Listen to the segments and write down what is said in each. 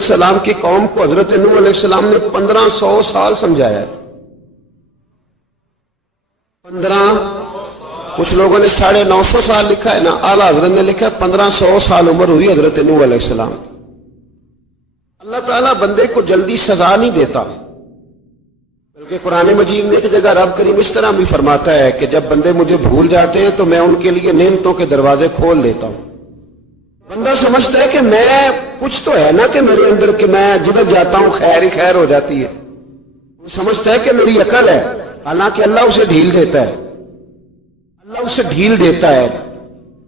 السلام کی قوم کو حضرت نوح علیہ السلام نے 1500 سال سمجھایا ہے. کچھ لوگوں نے 950 سال لکھا ہے نا، اعلیٰ حضرت نے لکھا ہے 1500 سال عمر ہوئی حضرت نوح علیہ السلام. اللہ تعالیٰ بندے کو جلدی سزا نہیں دیتا، بلکہ قرآن مجید میں ایک جگہ رب کریم اس طرح بھی فرماتا ہے کہ جب بندے مجھے بھول جاتے ہیں تو میں ان کے لیے نعمتوں کے دروازے کھول دیتا ہوں. بندہ سمجھتا ہے کہ میں کچھ تو ہے نا کہ میرے اندر کہ میں جدھر جاتا ہوں خیر ہی خیر ہو جاتی ہے. وہ سمجھتا ہے کہ میری عقل ہے، حالانکہ اللہ اسے ڈھیل دیتا ہے. اللہ اسے ڈھیل دیتا ہے.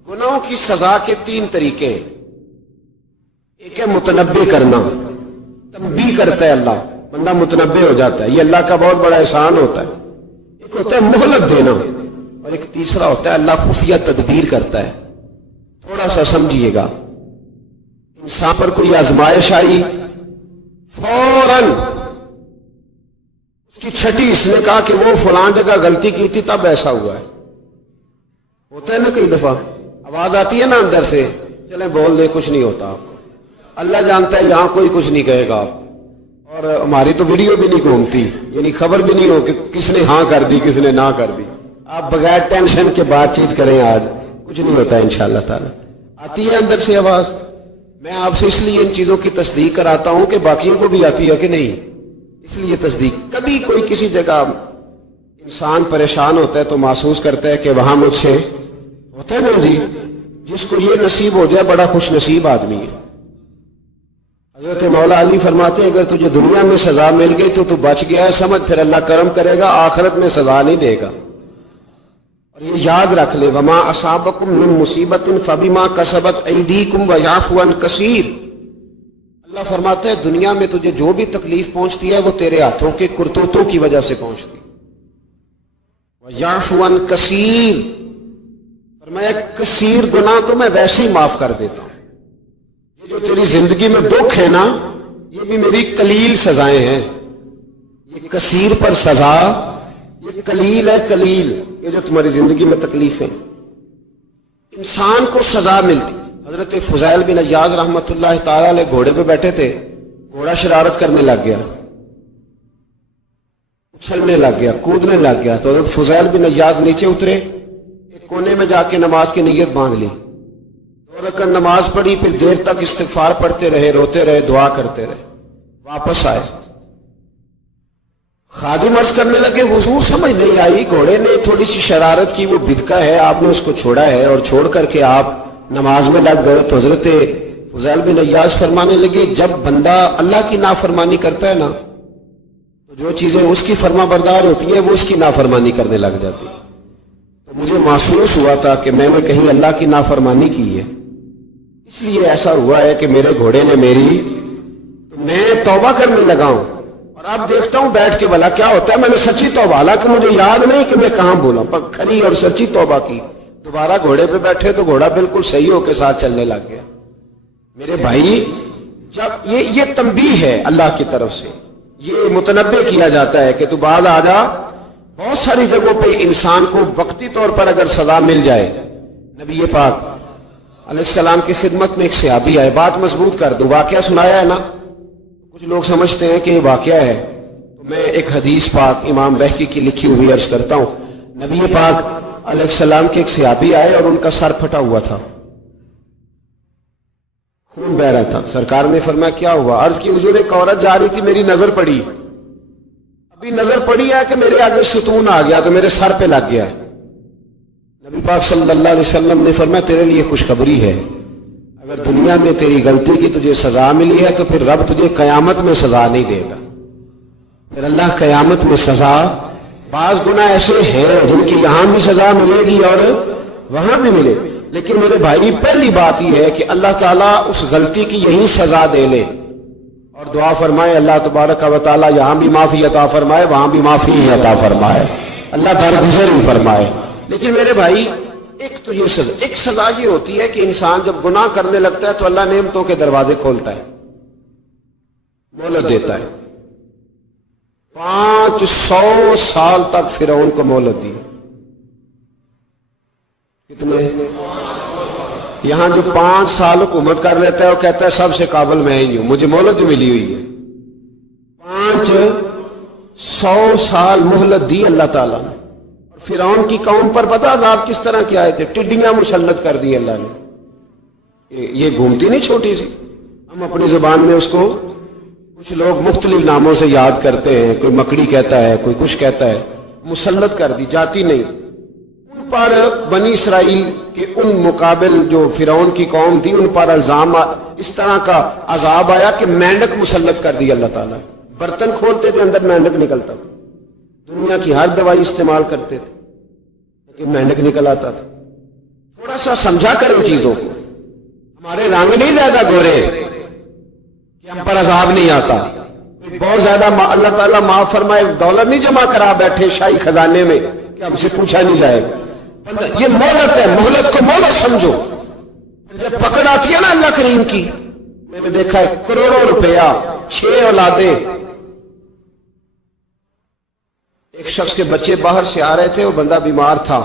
گناہوں کی سزا کے 3 طریقے. ایک ہے متنبع کرنا، تنبیہ کرتا ہے اللہ، بندہ متنبع ہو جاتا ہے، یہ اللہ کا بہت بڑا احسان ہوتا ہے. ایک ہوتا ہے مہلت دینا، اور ایک تیسرا ہوتا ہے اللہ خفیہ تدبیر کرتا ہے. تھوڑا سا سمجھیے گا، انسان پر کوئی آزمائش آئی، فوراً اس کی چھٹی اس نے کہا کہ وہ فلاں جگہ غلطی کی تھی تب ایسا ہوا ہے. ہوتا ہے نا کئی دفعہ آواز آتی ہے نا اندر سے، چلیں بول دے کچھ نہیں ہوتا آپ کو. اللہ جانتا ہے یہاں کوئی کچھ نہیں کہے گا آپ، اور ہماری تو ویڈیو بھی نہیں گھومتی، یعنی خبر بھی نہیں ہو کہ کس نے ہاں کر دی کس نے نہ کر دی. آپ بغیر ٹینشن کے بات چیت کریں، آج کچھ نہیں ہوتا ہے انشاءاللہ تعالی. آتی ہے اندر سے آواز. میں آپ سے اس لیے ان چیزوں کی تصدیق کراتا ہوں کہ باقیوں کو بھی آتی ہے کہ نہیں، اس لیے تصدیق. کبھی کوئی کسی جگہ انسان پریشان ہوتا ہے تو محسوس کرتا ہے کہ وہاں مجھ سے ہوتا ہے نا جی، جس کو یہ نصیب ہو جائے بڑا خوش نصیب آدمی ہے. حضرت مولا علی فرماتے ہیں اگر تجھے دنیا میں سزا مل گئی تو بچ گیا ہے، سمجھ پھر اللہ کرم کرے گا، آخرت میں سزا نہیں دے گا. اور یہ یاد رکھ لے، وما اصابکم من مصیبت فبما کسبت ایدیکم ویعفو عن کثیر. اللہ فرماتا ہے دنیا میں تجھے جو بھی تکلیف پہنچتی ہے وہ تیرے ہاتھوں کے کرتوتوں کی وجہ سے پہنچتی ہے. ویعفو عن کثیر، فرمایا کثیر گناہ تو میں ویسے ہی معاف کر دیتا ہوں. یہ جو تیری زندگی میں دکھ ہے نا، یہ بھی میری قلیل سزائیں ہیں. یہ کثیر پر سزا، یہ قلیل ہے، قلیل یہ جو تمہاری زندگی میں تکلیفیں. انسان کو سزا ملتی. حضرت فضیل بن عیاض رحمۃ اللہ تعالی علیہ گھوڑے پہ بیٹھے تھے، گھوڑا شرارت کرنے لگ گیا، اچھلنے لگ گیا، کودنے لگ گیا. تو حضرت فضیل بن عیاض نیچے اترے، ایک کونے میں جا کے نماز کی نیت باندھ لی، 2 رکعت نماز پڑھی، پھر دیر تک استغفار پڑھتے رہے، روتے رہے، دعا کرتے رہے. واپس آئے، خادم عرض کرنے لگے حضور سمجھ نہیں آئی، گھوڑے نے تھوڑی سی شرارت کی، وہ بدکا ہے، آپ نے اس کو چھوڑا ہے اور چھوڑ کر کے آپ نماز میں لگ گئے. تو حضرت فضیل بن عیاض فرمانے لگے جب بندہ اللہ کی نافرمانی کرتا ہے نا تو جو چیزیں اس کی فرما بردار ہوتی ہیں وہ اس کی نافرمانی کرنے لگ جاتی. تو مجھے محسوس ہوا تھا کہ میں نے کہیں اللہ کی نافرمانی کی ہے، اس لیے ایسا ہوا ہے کہ میرے گھوڑے نے میں توبہ کرنے لگا ہوں. اور اب دیکھتا ہوں بیٹھ کے بھلا کیا ہوتا ہے. میں نے سچی توبہ، حالانکہ مجھے یاد نہیں کہ میں کہاں بولا، پر کھری اور سچی توبہ کی. دوبارہ گھوڑے پہ بیٹھے تو گھوڑا بالکل صحیح ہو کے ساتھ چلنے لگ گیا. میرے بھائی جب یہ تنبیہ ہے اللہ کی طرف سے، یہ متنبع کیا جاتا ہے کہ تو بعد آ جا. بہت ساری جگہوں پہ انسان کو وقتی طور پر اگر سزا مل جائے، نبی پاک علیہ السلام کی خدمت میں ایک صحابی آئے، بات مضبوط کر دوں، واقعہ سنایا ہے نا، کچھ لوگ سمجھتے ہیں کہ یہ واقعہ ہے، تو میں ایک حدیث پاک امام بہقی کی لکھی ہوئی عرض کرتا ہوں. نبی پاک علیہ السلام کے ایک صحابی آئے اور ان کا سر پھٹا ہوا تھا، خون بہ رہا تھا. سرکار نے فرمایا کیا ہوا؟ عرض کی حضور ایک عورت جا رہی تھی، میری نظر پڑی، ابھی نظر پڑی ہے کہ میرے آگے ستون آ گیا تو میرے سر پہ لگ گیا. نبی پاک صلی اللہ علیہ وسلم نے فرمایا تیرے لیے خوشخبری ہے، اگر دنیا میں تیری غلطی کی تجھے سزا ملی ہے تو پھر رب تجھے قیامت میں سزا نہیں دے گا. پھر اللہ قیامت میں سزا، بعض گناہ ایسے ہیں جن کی یہاں بھی سزا ملے گی اور وہاں بھی ملے، لیکن میرے بھائی پہلی بات یہ ہے کہ اللہ تعالیٰ اس غلطی کی یہی سزا دے لے اور دعا فرمائے اللہ تبارک و تعالیٰ یہاں بھی معافی عطا فرمائے، وہاں بھی معافی عطا فرمائے، اللہ درگزر ہی فرمائے. لیکن میرے بھائی ایک تو یہ سزا، ایک سزا یہ ہوتی ہے کہ انسان جب گناہ کرنے لگتا ہے تو اللہ نعمتوں کے دروازے کھولتا ہے، مہلت دیتا ہے. 500 سال تک فرعون کو مہلت دی. کتنے؟ یہاں جو 5 سال حکومت کر لیتا ہے وہ کہتا ہے سب سے قابل میں ہی ہوں، مجھے مہلت ملی ہوئی ہے۔ 500 سال مہلت دی اللہ تعالیٰ نے۔ فرعون کی قوم پر پتہ عذاب کس طرح کے آئے تھے؟ ٹڈیاں مسلط کر دی اللہ نے۔ یہ گھومتی نہیں چھوٹی سی، ہم اپنی زبان میں اس کو کچھ لوگ مختلف ناموں سے یاد کرتے ہیں، کوئی مکڑی کہتا ہے، کوئی کچھ کہتا ہے، مسلط کر دی، جاتی نہیں۔ ان پر بنی اسرائیل کے ان مقابل جو فرعون کی قوم تھی ان پر الزام اس طرح کا عذاب آیا کہ مینڈک مسلط کر دی اللہ تعالیٰ۔ برتن کھولتے تھے اندر مینڈک نکلتا تھا، دنیا کی ہر دوائی استعمال کرتے تھے لیکن مینڈک نکل آتا تھا۔ تھوڑا سا سمجھا کر ان چیزوں کو، ہمارے رنگ نہیں زیادہ گورے کہ ہم پر عذاب نہیں آتا، بہت زیادہ اللہ تعالیٰ معاف فرمائے دولت نہیں جمع کرا بیٹھے شاہی خزانے میں کہ ہم سے پوچھا نہیں جائے گا۔ یہ مہلت ہے، مہلت کو مہلت سمجھو۔ جب پکڑ آتی ہے نا اللہ کریم کی، میں نے دیکھا ہے کروڑوں روپیہ، 6 اولادیں، ایک شخص کے بچے باہر سے آ رہے تھے، وہ بندہ بیمار تھا،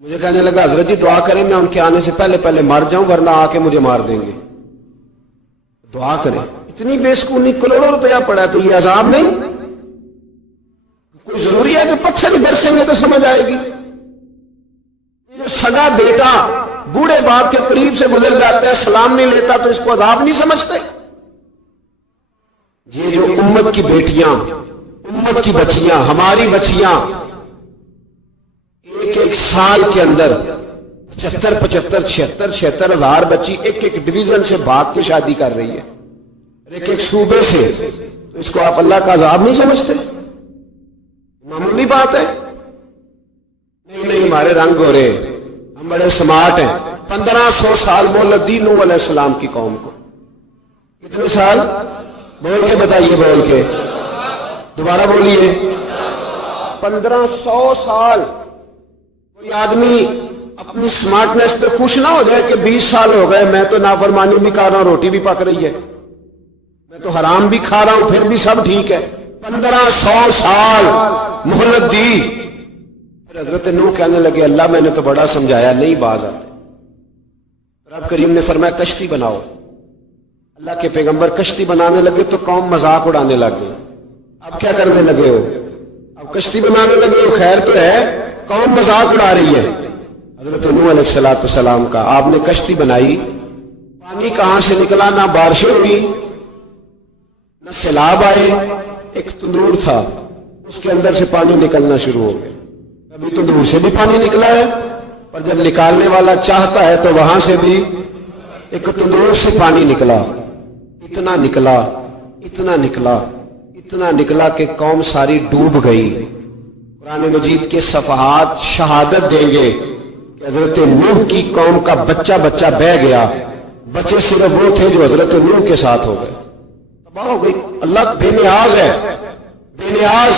مجھے کہنے لگا حضرت جی دعا کریں میں ان کے آنے سے پہلے مر جاؤں ورنہ آ کے مجھے مار دیں گے، دعا کریں۔ اتنی بے سکونی، کروڑوں روپیہ پڑا ہے تو یہ عذاب نہیں؟ کوئی ضروری ہے کہ پتھر برسیں گے تو سمجھ آئے گی؟ جو سگا بیٹا بوڑھے باپ کے قریب سے گزر جاتا ہے، سلام نہیں لیتا تو اس کو عذاب نہیں سمجھتے؟ یہ جو امت کی بیٹیاں، امت کی بچیاں، ہماری بچیاں ایک سال کے اندر 75 76 ہزار بچی ایک ڈویژن سے بھاگ کے شادی کر رہی ہے، ایک صوبے سے، تو اس کو آپ اللہ کا عذاب نہیں سمجھتے؟ معمولی بات ہے؟ نہیں ہمارے رنگ ہو رہے، ہم بڑے سمارٹ ہیں۔ 1500 سال مہلت دی نوح علیہ السلام کی قوم کو۔ کتنے سال؟ بول کے بتائیے، بول کے دوبارہ بولیے۔ 1500 سال۔ کوئی آدمی اپنی سمارٹنس پہ خوش نہ ہو جائے کہ 20 سال ہو گئے میں تو نافرمانی بھی کر رہا ہوں، روٹی بھی پک رہی ہے، میں تو حرام بھی کھا رہا ہوں، پھر بھی سب ٹھیک ہے۔ 1500 سال مہلت دی۔ پھر حضرت نوح کہنے لگے اللہ میں نے تو بڑا سمجھایا، نہیں باز آتے۔ رب کریم نے فرمایا کشتی بناؤ۔ اللہ کے پیغمبر کشتی بنانے لگے تو قوم مذاق اڑانے لگ گئی۔ اب کیا کرنے لگے ہو؟ اب کشتی بنانے لگے ہو، خیر تو ہے، قوم مذاق اڑا رہی ہے۔ حضرت نوح علیہ السلام کا آپ نے کشتی بنائی، پانی کہاں سے نکلا؟ نہ بارشیں ہوئی نہ سیلاب آئے، ایک تندور تھا اس کے اندر سے پانی نکلنا شروع ہو گیا۔ کبھی تندور سے بھی پانی نکلا ہے، پر جب نکالنے والا چاہتا ہے تو وہاں سے بھی ایک تندور سے پانی نکلا، اتنا نکلا اتنا نکلا اتنا نکلا کہ قوم ساری ڈوب گئی۔ قرآن مجید کے صفحات شہادت دیں گے کہ حضرت نوح کی قوم کا بچہ بہ گیا، بچے صرف وہ تھے جو حضرت نوح کے ساتھ ہو گئے، تباہ ہو گئی۔ اللہ بے نیاز ہے، بے نیاز۔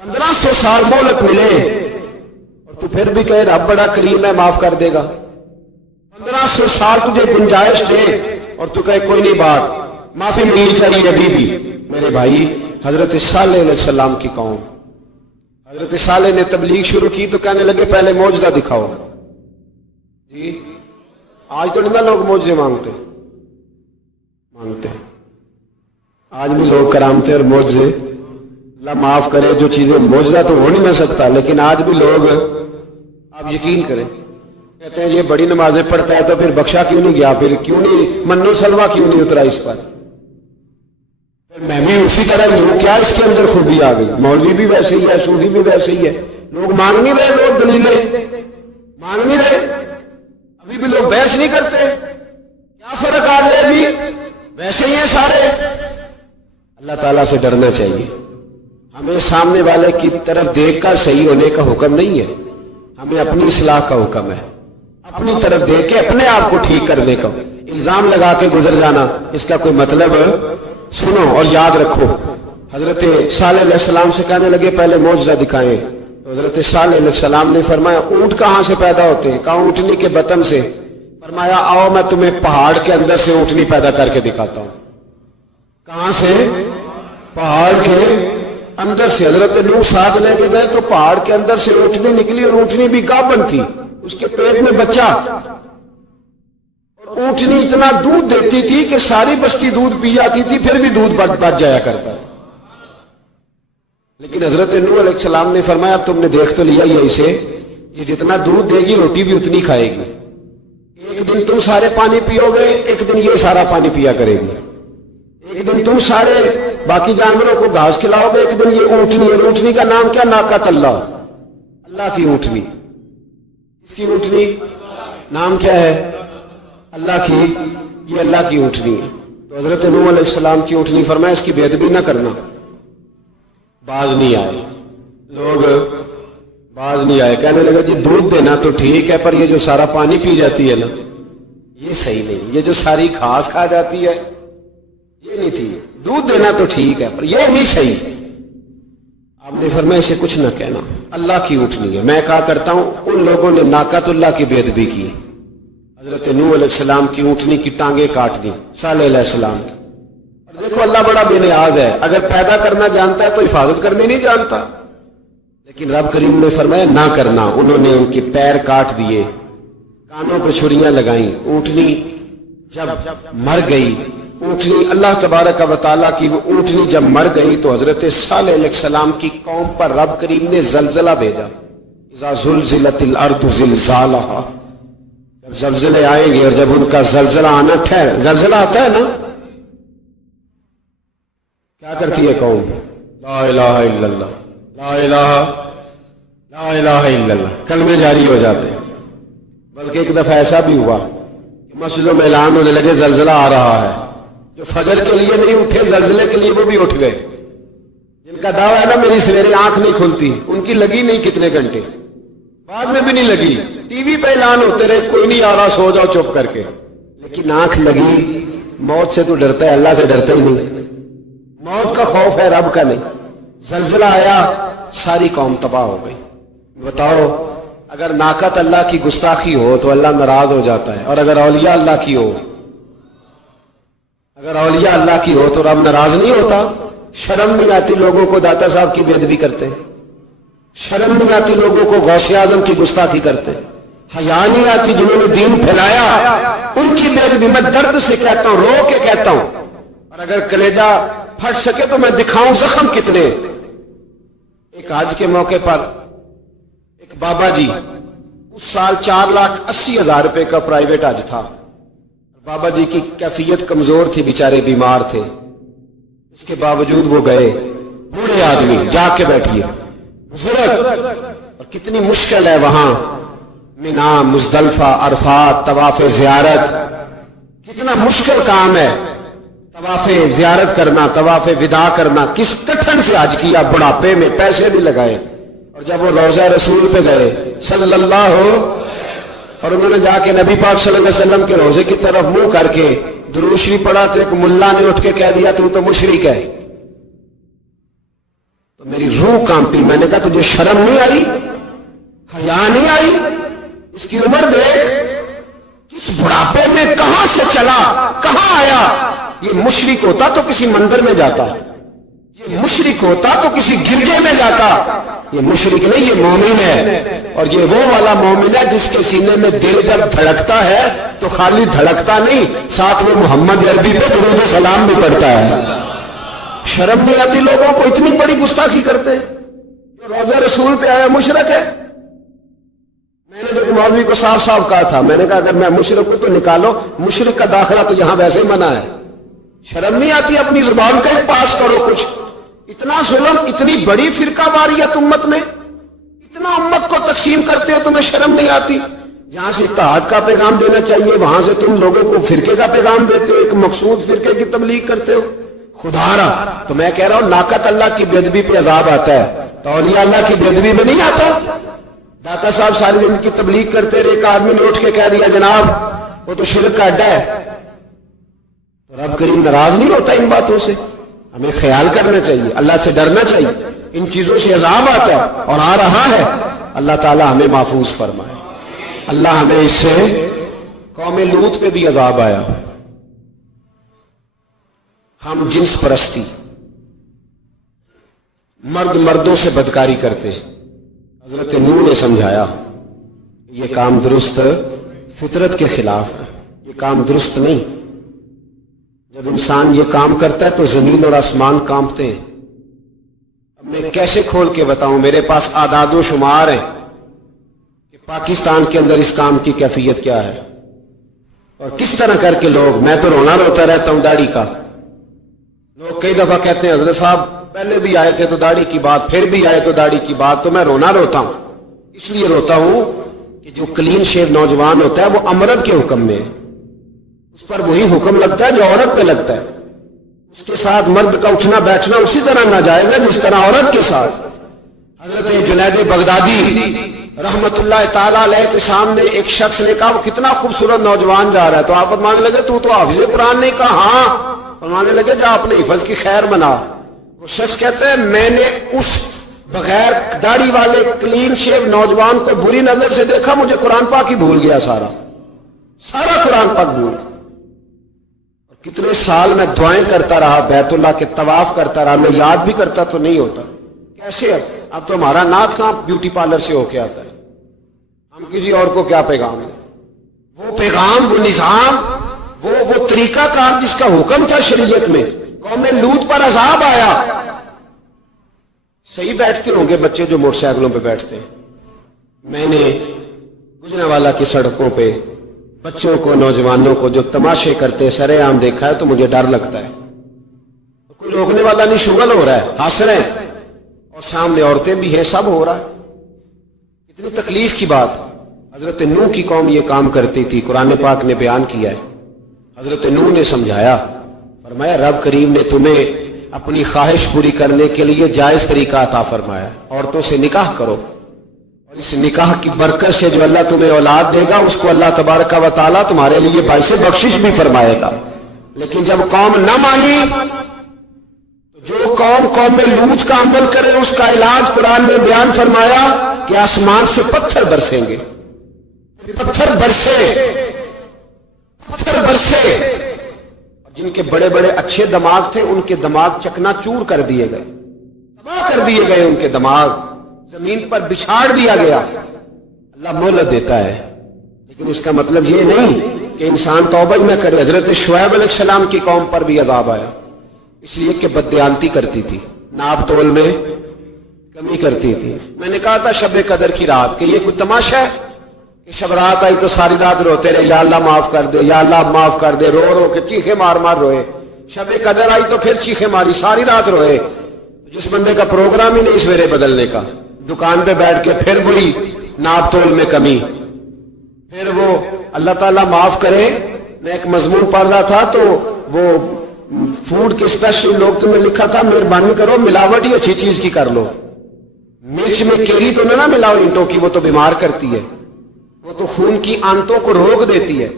1500 سال مہلت ملے اور تو پھر بھی کہے رب بڑا کریم ہے، معاف کر دے گا۔ 1500 سال تجھے گنجائش دے اور تو کہے کوئی نہیں، بات معافی ملنی چاہیے ابھی بھی۔ میرے بھائی، حضرت صالح علیہ السلام کی قوم، حضرت صالح نے تبلیغ شروع کی تو کہنے لگے پہلے معجزہ دکھاؤ۔ جی آج تو نہیں لوگ معجزے مانگتے آج بھی لوگ کرامتے اور معجزے، اللہ معاف کرے، جو چیزیں معجزہ تو ہو نہیں سکتا لیکن آج بھی لوگ، آپ یقین کریں، کہتے ہیں یہ بڑی نمازیں پڑھتا ہے تو پھر بخشا کیوں نہیں گیا، پھر کیوں نہیں منو سلوا کیوں نہیں اترا اس پر، میں بھی اسی طرح ہوں، کیا اس کے اندر خوبی آ گئی؟ مولوی بھی ویسے ہی ہے، صوفی بھی ویسے ہی ہے، لوگ مانگ نہیں رہے، لوگ دلیلیں مانگ نہیں رہے، ابھی بھی لوگ بحث نہیں کرتے، کیا فرق آ جائے جی، ویسے ہی ہیں سارے۔ اللہ تعالیٰ سے ڈرنا چاہیے، ہمیں سامنے والے کی طرف دیکھ کر صحیح ہونے کا حکم نہیں ہے، ہمیں اپنی اصلاح کا حکم ہے، اپنی طرف دیکھ کے اپنے آپ کو ٹھیک کرنے کا۔ الزام لگا کے گزر جانا اس کا کوئی مطلب؟ سنو اور یاد رکھو، حضرت صالح علیہ السلام سے کہنے لگے پہلے معجزہ دکھائیں، تو حضرت صالح علیہ السلام نے فرمایا اونٹ کہاں سے پیدا ہوتے ہیں؟ کہا اونٹنی کے بطن سے۔ فرمایا آؤ میں تمہیں پہاڑ کے اندر سے اونٹنی پیدا کر کے دکھاتا ہوں۔ کہاں سے؟ پہاڑ کے اندر سے۔ حضرت نوح ساتھ لے کے گئے تو پہاڑ کے اندر سے اونٹنی نکلی اور اونٹنی بھی گابن تھی، اس کے پیٹ میں بچہ، اور اونٹنی اتنا دودھ دیتی تھی کہ ساری بستی دودھ پی جاتی تھی، پھر بھی دودھ بچ جایا کرتا تھا۔ لیکن حضرت نوح علیہ السلام نے فرمایا اب تم نے دیکھ تو لیا ہی اسے، یہ جتنا دودھ دے گی روٹی بھی اتنی کھائے گی، ایک دن تم سارے پانی پیو گے، ایک دن یہ سارا پانی پیا کرے گی، ایک دن تم سارے باقی جانوروں کو گھاس کھلاؤ گے، ایک دن یہ اونٹنی، اور اونٹنی کا نام کیا؟ ناقۃ اللہ، اللہ کی اونٹنی۔ اس کی اونٹنی نام کیا ہے؟ اللہ کی، یہ اللہ کی اونٹنی ہے۔ تو حضرت نوح علیہ السلام کی اونٹنی فرمایا اس کی بے ادبی نہ کرنا۔ باز نہیں آئے لوگ، باز نہیں آئے، کہنے لگا جی دودھ دینا تو ٹھیک ہے، پر یہ جو سارا پانی پی جاتی ہے نا یہ صحیح نہیں، یہ جو ساری گھاس کھا جاتی ہے یہ نہیں ٹھیک، دودھ دینا تو ٹھیک ہے پر یہ نہیں صحیح۔ آپ نے فرمایا اسے کچھ نہ کہنا، اللہ کی اونٹنی ہے۔ میں کہا کرتا ہوں ان لوگوں نے ناقۃ اللہ کی بے ادبی کی، حضرت نوح علیہ السلام کی اونٹنی کی ٹانگیں کاٹ دی، صالح علیہ السلام کی۔ اور دیکھو اللہ بڑا بے نیاز ہے، اگر پیدا کرنا جانتا ہے تو حفاظت کرنی نہیں جانتا، لیکن رب کریم نے فرمایا نہ کرنا۔ انہوں نے ان کے پیر کاٹ دیے، کانوں پہ چھریاں لگائیں۔ اونٹنی جب مر گئی، اونٹنی اللہ تبارک و تعالیٰ کی وہ اونٹنی جب مر گئی تو حضرت صالح علیہ السلام کی قوم پر رب کریم نے زلزلہ بھیجا، اذا زلزلت الارض زلزالہا، جب زلزلے آئیں گے اور جب ان کا زلزلہ آنا زلزلہ آتا ہے نا، کیا کرتی ہے قوم؟ لا الہ الا اللہ، لا الہ الا اللہ، کلمے جاری ہو جاتے ہیں۔ بلکہ ایک دفعہ ایسا بھی ہوا کہ مسجدوں میں اعلان ہونے لگے زلزلہ آ رہا ہے، جو فجر کے لیے نہیں اٹھے زلزلے کے لیے وہ بھی اٹھ گئے، جن کا دعویٰ ہے نا میری سویرے آنکھ نہیں کھلتی، ان کی لگی نہیں کتنے گھنٹے، بعد میں بھی نہیں لگی، ٹی وی پہ اعلان ہوتے رہے کوئی نہیں آ رہا سو جاؤ چپ کر کے، لیکن آنکھ لگی۔ موت سے تو ڈرتا ہے، اللہ سے ڈرتا ہی نہیں، موت کا خوف ہے رب کا نہیں۔ زلزلہ آیا، ساری قوم تباہ ہو گئی۔ بتاؤ اگر ناقۃ اللہ کی گستاخی ہو تو اللہ ناراض ہو جاتا ہے، اور اگر اولیاء اللہ کی ہو، اگر اولیاء اللہ کی ہو تو رب ناراض نہیں ہوتا؟ شرم نہیں آتی لوگوں کو داتا صاحب کی بے ادبی کرتے، شرم نہیں آتی لوگوں کو غوث اعظم کی گستاخی کرتے، حیا نہیں آتی جنہوں نے دین پھیلایا ان کی بے ادبی؟ میں درد سے کہتا ہوں، رو کے کہتا ہوں، اور اگر کلیجہ پھٹ سکے تو میں دکھاؤں زخم کتنے۔ ایک حج کے موقع پر ایک بابا جی، اس سال 4,80,000 روپے کا پرائیویٹ حج تھا، بابا جی کی کیفیت کمزور تھی، بیچارے بیمار تھے، اس کے باوجود وہ گئے، بوڑھے آدمی، جا کے بیٹھیے بزرگ، اور کتنی مشکل ہے وہاں مینا، مزدلفہ، عرفات، طواف زیارت، کتنا مشکل کام ہے طواف زیارت کرنا، طواف وداع کرنا، کس کٹھن سے حج کیا، بڑھاپے میں پیسے بھی لگائے، اور جب وہ روضہ رسول پہ گئے صلی اللہ، اور انہوں نے جا کے نبی پاک صلی اللہ علیہ وسلم کے روضے کی طرف منہ کر کے درود شریف پڑھا تو ایک ملا نے اٹھ کے کہہ دیا تو مشرک ہے۔ تو میری روح کانپی، میں نے کہا تجھے شرم نہیں آئی، حیا نہیں آئی؟ اس کی عمر دیکھ، کس بڑھاپے میں کہاں سے چلا، کہاں آیا۔ یہ مشرک ہوتا تو کسی مندر میں جاتا، یہ مشرک ہوتا تو کسی گرجے میں جاتا، یہ مشرک نہیں، یہ مومن ہے، اور یہ وہ والا مومن ہے جس کے سینے میں دل جب دھڑکتا ہے تو خالی دھڑکتا نہیں، ساتھ میں محمد عربی پہ درود و سلام بھی پڑھتا ہے۔ شرم نہیں آتی لوگوں کو، اتنی بڑی گستاخی کرتے، جو روضہ رسول پہ آیا مشرک ہے۔ میں نے جو مولوی کو صاف صاف کہا تھا، میں نے کہا اگر میں مشرک ہوں تو نکالو، مشرک کا داخلہ تو یہاں ویسے منع ہے۔ شرم نہیں آتی؟ اپنی زبان کا ایک پاس کرو کچھ۔ اتنا ظلم، اتنی بڑی فرقہ واریت امت میں، اتنا امت کو تقسیم کرتے ہو، تمہیں شرم نہیں آتی؟ جہاں سے اتحاد کا پیغام دینا چاہیے وہاں سے تم لوگوں کو فرقے کا پیغام دیتے ہو، ایک مقصود فرقے کی تبلیغ کرتے ہو۔ خدا را، تو میں کہہ رہا ہوں ناقۃ اللہ کی بے ادبی پہ عذاب آتا ہے، تو اولیاء اللہ کی بے ادبی میں نہیں آتا؟ داتا صاحب ساری زندگی کی تبلیغ کرتے رہے، ایک آدمی نے اٹھ کے کہہ دیا جناب وہ تو شرک کا اڈا ہے، تو رب کریم ناراض نہیں ہوتا ان باتوں سے؟ ہمیں خیال کرنا چاہیے، اللہ سے ڈرنا چاہیے، ان چیزوں سے عذاب آتا ہے اور آ رہا ہے، اللہ تعالی ہمیں محفوظ فرمائے۔ اللہ ہمیں اس سے، قوم لوط پہ بھی عذاب آیا، ہم جنس پرستی، مرد مردوں سے بدکاری کرتے ہیں۔ حضرت نوح نے سمجھایا یہ کام درست فطرت کے خلاف ہے، یہ کام درست نہیں۔ جب انسان یہ کام کرتا ہے تو زمین اور آسمان کانپتے ہیں۔ اب میں کیسے کھول کے بتاؤں، میرے پاس اعداد و شمار ہیں کہ پاکستان کے اندر اس کام کی کیفیت کیا ہے اور کس طرح کر کے لوگ، میں تو رونا روتا رہتا ہوں داڑھی کا۔ لوگ کئی دفعہ کہتے ہیں حضرت صاحب پہلے بھی آئے تھے تو داڑھی کی بات، پھر بھی آئے تو داڑھی کی بات، تو میں رونا روتا ہوں۔ اس لیے روتا ہوں کہ جو کلین شیو نوجوان ہوتا ہے وہ امرت کے حکم میں ہے، اس پر وہی حکم لگتا ہے جو عورت پہ لگتا ہے۔ اس کے ساتھ مرد کا اٹھنا بیٹھنا اسی طرح ناجائز ہے جس طرح عورت کے ساتھ۔ حضرت جنید بغدادی رحمت اللہ تعالی علیہ کے سامنے ایک شخص نے کہا وہ کتنا خوبصورت نوجوان جا رہا ہے، تو آپ فرمانے لگے تو حافظ قرآن نہیں کہا؟ ہاں۔ فرمانے لگے جا اپنے حفظ کی خیر منا۔ وہ شخص کہتا ہے میں نے اس بغیر داڑھی والے کلین شیو نوجوان کو بری نظر سے دیکھا، مجھے قرآن پاک ہی بھول گیا، سارا قرآن پاک بھول۔ اور کتنے سال میں دعائیں کرتا رہا، بیت اللہ کے طواف کرتا رہا، میں یاد بھی کرتا تو نہیں ہوتا۔ کیسے اب تو ہمارا نعت کہاں بیوٹی پارلر سے ہو کے آتا ہے، ہم کسی اور کو کیا پیغام دیں؟ وہ پیغام، وہ نظام، وہ طریقہ کار جس کا حکم تھا شریعت میں، قوم لوط پر عذاب آیا۔ صحیح بیٹھتے ہوں گے بچے جو موٹر سائیکلوں پہ بیٹھتے ہیں، میں نے گجرانوالہ کی سڑکوں پہ بچوں کو، نوجوانوں کو جو تماشے کرتے سرے عام دیکھا ہے تو مجھے ڈر لگتا ہے۔ کوئی روکنے والا نہیں، شغل ہو رہا ہے، ہنس رہے ہیں، اور سامنے عورتیں بھی ہیں، سب ہو رہا ہے۔ کتنی تکلیف کی بات۔ حضرت نوح کی قوم یہ کام کرتی تھی، قرآن پاک نے بیان کیا ہے۔ حضرت نوح نے سمجھایا، فرمایا رب کریم نے تمہیں اپنی خواہش پوری کرنے کے لیے جائز طریقہ عطا فرمایا، عورتوں سے نکاح کرو، اور اس نکاح کی برکت سے جو اللہ تمہیں اولاد دے گا اس کو اللہ تبارک و تعالیٰ تمہارے لیے باعث بخشش بھی فرمائے گا۔ لیکن جب قوم نہ مانی تو جو قوم لوط کا عمل کرے اس کا علاج قرآن نے بیان فرمایا کہ آسمان سے پتھر برسیں گے، پتھر برسے، جن کے بڑے بڑے اچھے دماغ تھے ان کے دماغ چکنا چور کر دیے گئے، تباہ کر دیے گئے، ان کے دماغ زمین پر بچھاڑ دیا گیا۔ اللہ مہلت دیتا ہے، لیکن اس کا مطلب یہ نہیں کہ انسان توبہ نہ کرے۔ حضرت شعیب علیہ السلام کی قوم پر بھی عذاب آیا، اس لیے کہ بددیانتی کرتی تھی، ناپ تول میں کمی کرتی تھی۔ میں نے کہا تھا شب قدر کی رات کہ یہ کوئی تماشا ہے کہ شب رات آئی تو ساری رات روتے رہے، یا اللہ معاف کر دے، یا اللہ معاف کر دے، رو رو کے چیخے مار مار روئے۔ شب قدر آئی تو پھر چیخے ماری، ساری رات روئے۔ جس بندے کا پروگرام ہی نہیں سویرے بدلنے کا، دکان پہ بیٹھ کے پھر وہی ناپ تول میں کمی، پھر وہ اللہ تعالیٰ معاف کرے۔ میں ایک مضمون پڑھ رہا تھا تو وہ فوڈ کے اسپیشل لوگ تمہیں لکھا تھا مہربانی کرو ملاوٹ ہی اچھی چیز کی کر لو، مرچ میں کیری تو نہ ملاؤ اینٹوں کی، وہ تو بیمار کرتی ہے، وہ تو خون کی آنتوں کو روک دیتی ہے۔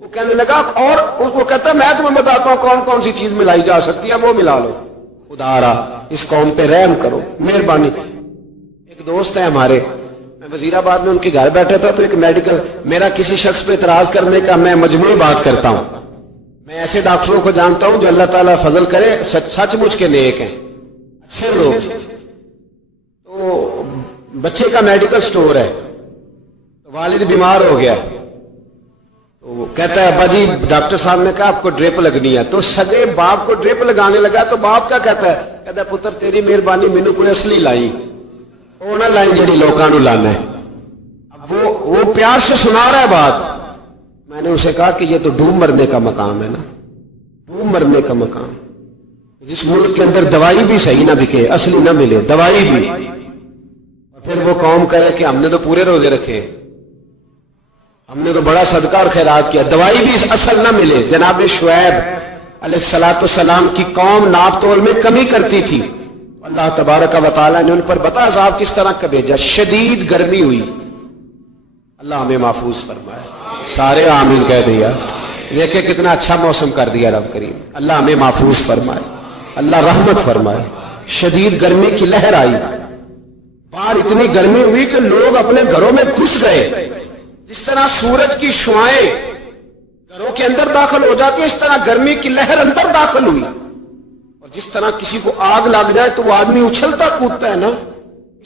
وہ کہنے لگا، اور وہ کہتا میں تمہیں بتاتا ہوں کون کون سی چیز ملائی جا سکتی ہے، وہ ملا لو۔ خدا را اس قوم پہ رحم کرو، مہربانی۔ ایک دوست ہے ہمارے، میں وزیر آباد میں ان کے گھر بیٹھا تھا تو ایک میڈیکل، میرا کسی شخص پہ اعتراض کرنے کا میں مجموعی بات کرتا ہوں۔ میں ایسے ڈاکٹروں کو جانتا ہوں جو اللہ تعالیٰ فضل کرے سچ مچ کے نیک ہیں، اچھے لوگ۔ تو بچے کا میڈیکل سٹور ہے، والد بیمار ہو گیا تو وہ کہتا ہے ابا جی ڈاکٹر صاحب نے کہا آپ کو ڈرپ لگنی ہے، تو سگے باپ کو ڈرپ لگانے لگا تو باپ کیا کہتا ہے پتر تیری مہربانی مینوں کوئی اصلی لائی، وہ نہ لائیں جڑی لوکاں نوں لانا ہے۔ اب وہ پیار سے سنا رہا ہے بات۔ میں نے اسے کہا کہ یہ تو ڈوب مرنے کا مقام ہے نا، ڈوب مرنے کا مقام، جس ملک کے اندر دوائی بھی صحیح نہ بکے، اصلی نہ ملے دوائی بھی، اور پھر وہ قوم کہے کہ ہم نے تو پورے روزے رکھے، ہم نے تو بڑا صدقہ اور خیرات کیا، دوائی بھی اصل نہ ملے۔ جناب شعیب علیہ السلام کی قوم ناپ تول میں کمی کرتی تھی، اللہ تبارک و تعالیٰ نے ان پر بتا عذاب کس طرح کا بھیجا، شدید گرمی ہوئی۔ اللہ ہمیں محفوظ فرمائے، سارے آمین کہہ دیا۔ دیکھیں کتنا اچھا موسم کر دیا رب کریم، اللہ ہمیں محفوظ فرمائے، اللہ رحمت فرمائے۔ شدید گرمی کی لہر آئی، باہر اتنی گرمی ہوئی کہ لوگ اپنے گھروں میں گھس گئے، جس طرح سورج کی شعائیں گھروں کے اندر داخل ہو جاتی ہے اس طرح گرمی کی لہر اندر داخل ہوئی، اور جس طرح کسی کو آگ لگ جائے تو وہ آدمی اچھلتا کودتا ہے نا،